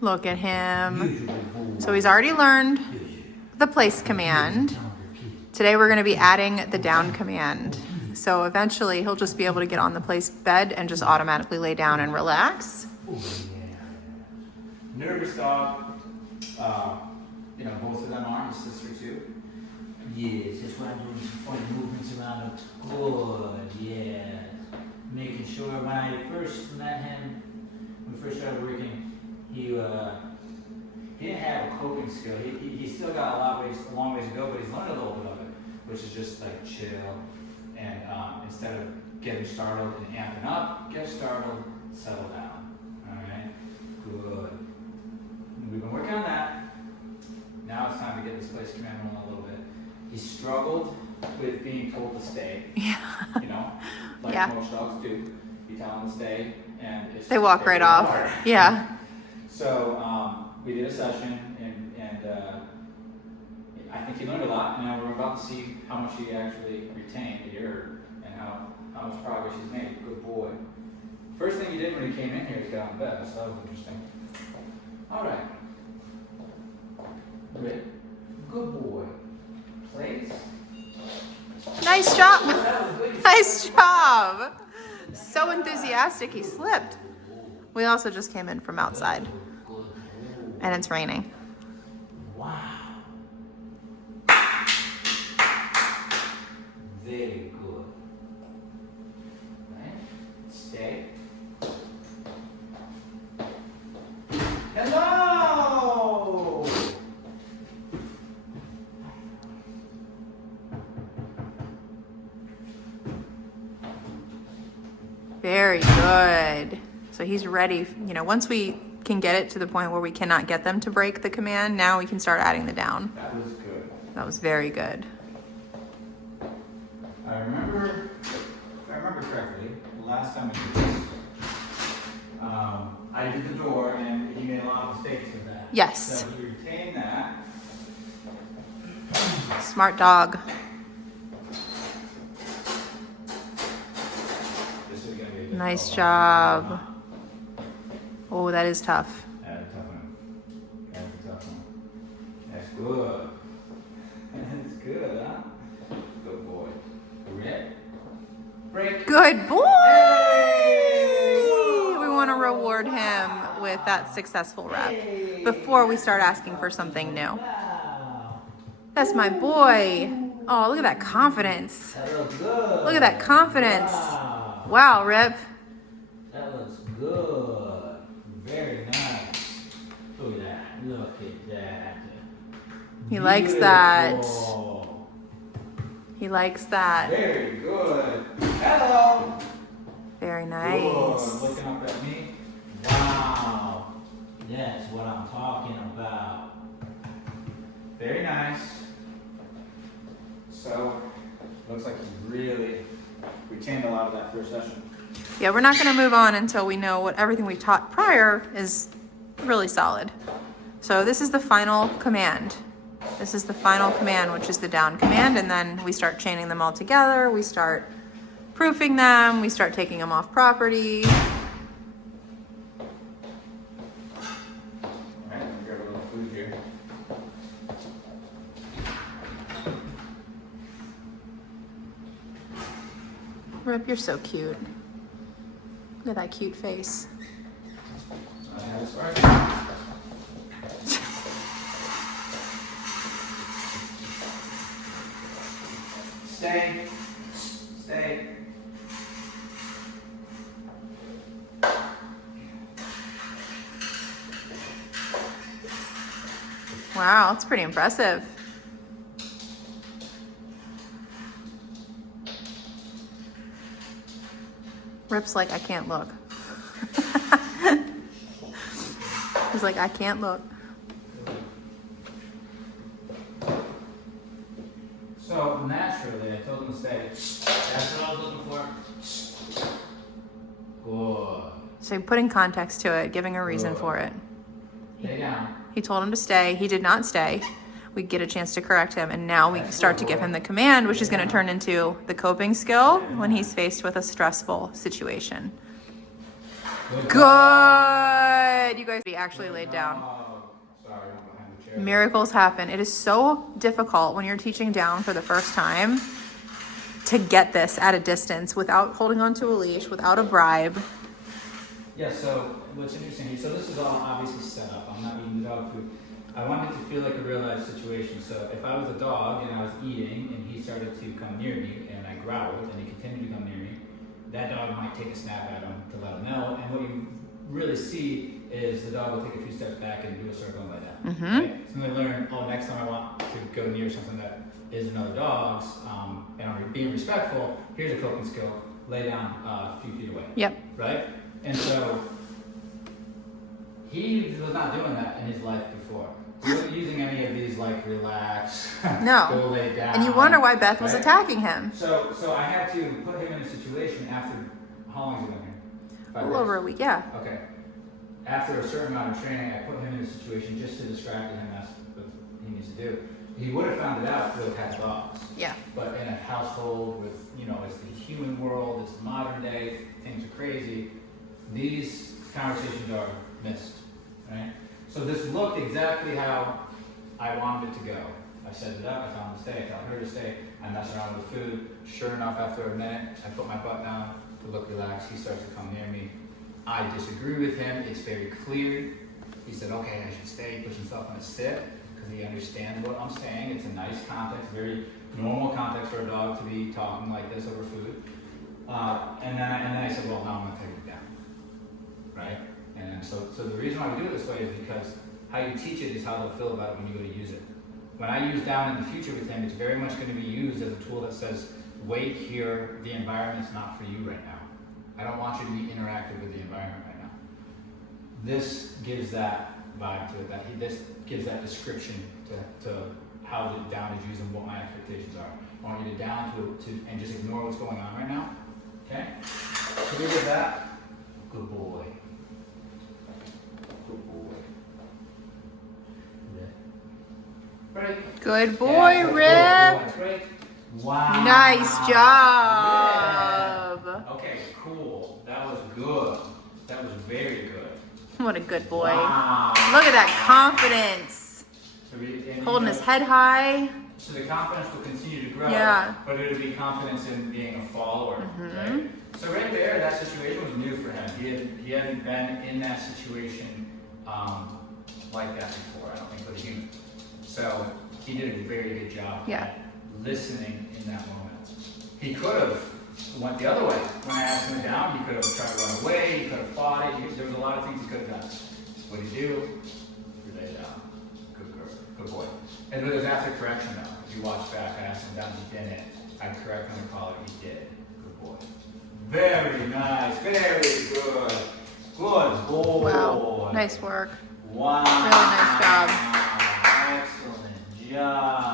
Look at him. So he's already learned the place command. Today we're going to be adding the down command. So eventually he'll just be able to get on the place bed and just automatically lay down and relax. Nervous dog. Both of them are, his sister too. Yes, that's why I'm doing some funny movements around him. Good, yes. Making sure when I first met him, when we first started working, he didn't have a coping skill. He still got a long ways to go, but he's learned a little bit of it, which is just like chill. And instead of getting startled and amping up, get startled, settle down. All right, good. We've been working on that. Now it's time to get this place command rolling a little bit. He struggled with being told to stay. Yeah. Like most dogs do. You tell them to stay, and they walk right off. Yeah. So we did a session, and I think he learned a lot. And now we're about to see how much he actually retained here, and how much progress he's made. Good boy. First thing he did when he came in here is get on the bed, so that was interesting. All right. Good boy. Place. Nice job. Nice job. So enthusiastic he slipped. We also just came in from outside and it's raining. Wow. Very good. Right. Stay. Hello. Very good. So he's ready. Once we can get it to the point where we cannot get them to break the command, now we can start adding the down. That was good. That was very good. If I remember correctly, the last time I did this, I did the door and he made a lot of mistakes with that. Yes. So he retained that. Smart dog. Nice job. Oh, that is tough. That's a tough one. That's a tough one. That's good. That's good, huh? Good boy. Red. Break. Good boy! Hey! We want to reward him with that successful rep before we start asking for something new. Wow. That's my boy. Oh, look at that confidence. That looks good. Look at that confidence. Wow. Wow, Rip. That looks good. Very nice. Look at that. Look at that. He likes that. Beautiful. He likes that. Very good. Hello. Very nice. Good. Looking up at me. Wow. That's what I'm talking about. Very nice. So, looks like he really retained a lot of that first session. Yeah, we're not going to move on until we know what everything we taught prior is really solid. So this is the final command. This is the final command, which is the down command, and then we start chaining them all together. We start proofing them. We start taking them off property. All right, let me grab a little food here. Rip, you're so cute. Look at that cute face. That's right. Stay. Stay. Wow, that's pretty impressive. Rip's like, I can't look. He's like, I can't look. So naturally, I told him to stay. That's what I was looking for. Good. So putting context to it, giving a reason for it. Stay down. He told him to stay. He did not stay. We get a chance to correct him, and now we start to give him the command, which is going to turn into the coping skill when he's faced with a stressful situation. Good. You guys be actually laid down. Oh, sorry, I'm behind the chair. Miracles happen. It is so difficult when you're teaching down for the first time to get this at a distance without holding onto a leash, without a bribe. Yeah, so what's interesting here, so this is all obviously set up. I'm not eating the dog food. I wanted to feel like a real life situation. So if I was a dog and I was eating and he started to come near me and I growled and he continued to come near me, that dog might take a snap at him to let him know. And what you really see is the dog will take a few steps back and do a circle and lay down. Right? So then they learn, oh, next time I want to go near something that is another dog's, and I'm being respectful, here's a coping skill, lay down a few feet away. Yep. Right? And so he was not doing that in his life before. He wasn't using any of these like relax, No. go lay down. And you wonder why Beth was right? attacking him. So I had to put him in a situation after, how long has it been here? A little over a week, yeah. Okay. After a certain amount of training, I put him in a situation just to distract him. That's what he needs to do. He would have found it out if we had dogs. Yeah. But in a household with, it's the human world, it's the modern day, things are crazy. These conversations are missed, right? So this looked exactly how I wanted it to go. I set it up, I told him to stay, I told her to stay, I messed around with the food. Sure enough, after a minute, I put my butt down to look relaxed. He starts to come near me. I disagree with him, it's very clear. He said, okay, I should stay, puts himself in a sit, because he understands what I'm saying. It's a nice context, very normal context for a dog to be talking like this over food. And then I said, well, now I'm gonna take it down, right? And so the reason why we do it this way is because how you teach it is how they'll feel about it when you go to use it. When I use down in the future with him, it's very much going to be used as a tool that says, wait here, the environment's not for you right now. I don't want you to be interactive with the environment right now. This gives that vibe to it, this gives that description to how the down is used and what my expectations are. I want you to down to and just ignore what's going on right now. Okay? So we did that. Good boy. Good boy. Break. Good boy, Yeah, Rip. good boy. Break. Wow. Nice job. Yeah. Okay, cool. That was good. That was very good. What a good boy. Wow. Look at that confidence. So Holding his head high. So the confidence will continue to grow, Yeah. but it'll be confidence in being a follower, Mm-hmm. right? So right there, that situation was new for him. He hadn't been in that situation like that before, I don't think, with a human. So he did a very good job Yeah. at listening in that moment. He could have went the other way. When I asked him down, he could have tried to run away, he could have fought it. There was a lot of things he could have done. What did he do? He laid down. Good girl. Good boy. And it was after correction though. If you watch back, I asked him down, he didn't. I correct him and call it, he did. Good boy. Very nice. Very good. Good boy. Wow. Nice work. Wow. Really nice job. Excellent job.